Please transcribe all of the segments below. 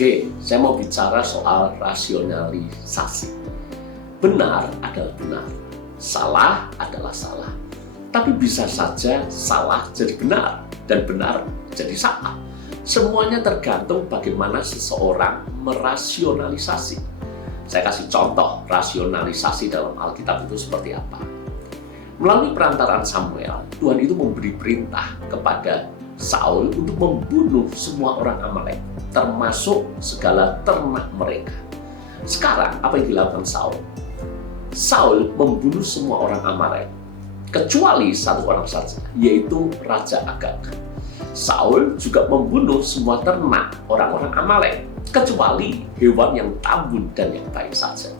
Oke, saya mau bicara soal rasionalisasi. Benar adalah benar, salah adalah salah. Tapi bisa saja salah jadi benar, dan benar jadi salah. Semuanya tergantung bagaimana seseorang merasionalisasi. Saya kasih contoh rasionalisasi dalam Alkitab itu seperti apa. Melalui perantaraan Samuel, Tuhan itu memberi perintah kepada Saul untuk membunuh semua orang Amalek, termasuk segala ternak mereka. Sekarang, apa yang dilakukan Saul? Saul membunuh semua orang Amalek, kecuali satu orang saja, yaitu Raja Agag. Saul juga membunuh semua ternak orang-orang Amalek, kecuali hewan yang tambun dan yang baik saja.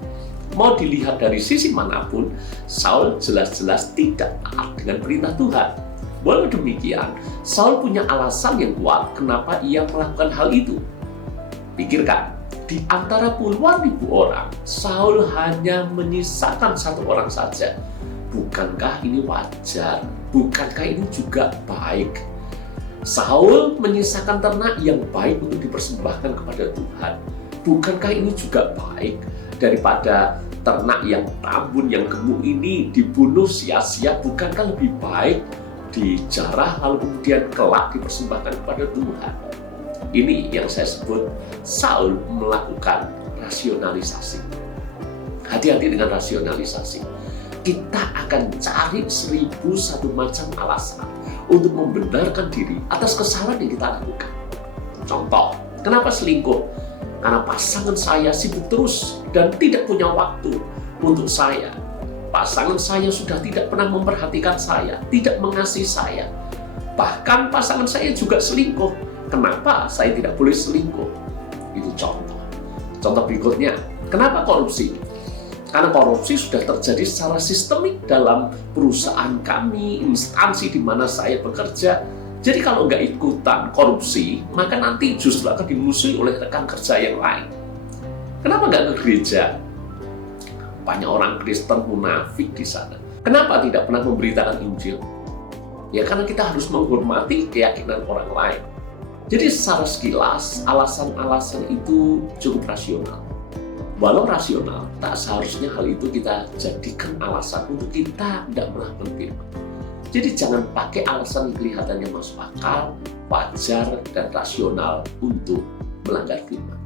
Mau dilihat dari sisi manapun, Saul jelas-jelas tidak taat dengan perintah Tuhan. Walau demikian, Saul punya alasan yang kuat kenapa ia melakukan hal itu. Pikirkan, di antara puluhan ribu orang, Saul hanya menyisakan satu orang saja. Bukankah ini wajar? Bukankah ini juga baik? Saul menyisakan ternak yang baik untuk dipersembahkan kepada Tuhan. Bukankah ini juga baik daripada ternak yang tambun, yang gemuk ini dibunuh sia-sia? Bukankah lebih baik dijarah lalu kemudian kelak dipersembahkan kepada Tuhan? Ini yang saya sebut Saul melakukan rasionalisasi. Hati-hati dengan rasionalisasi. Kita akan cari 1001 macam alasan untuk membenarkan diri atas kesalahan yang kita lakukan. Contoh, kenapa selingkuh? Karena pasangan saya sibuk terus dan tidak punya waktu untuk saya. Pasangan saya sudah tidak pernah memperhatikan saya, tidak mengasihi saya. Bahkan pasangan saya juga selingkuh. Kenapa saya tidak boleh selingkuh? Itu contoh. Contoh berikutnya, kenapa korupsi? Karena korupsi sudah terjadi secara sistemik dalam perusahaan kami, instansi di mana saya bekerja. Jadi kalau nggak ikutan korupsi, maka nanti justru akan dimusuhi oleh rekan kerja yang lain. Kenapa nggak ke gereja? Banyak orang Kristen munafik di sana. Kenapa tidak pernah memberitakan Injil? Ya karena kita harus menghormati keyakinan orang lain. Jadi secara sekilas, alasan-alasan itu cukup rasional. Walau rasional, tak seharusnya hal itu kita jadikan alasan untuk kita tidak melakukan firman. Jadi jangan pakai alasan yang kelihatannya masuk akal, wajar, dan rasional untuk melanggar firman.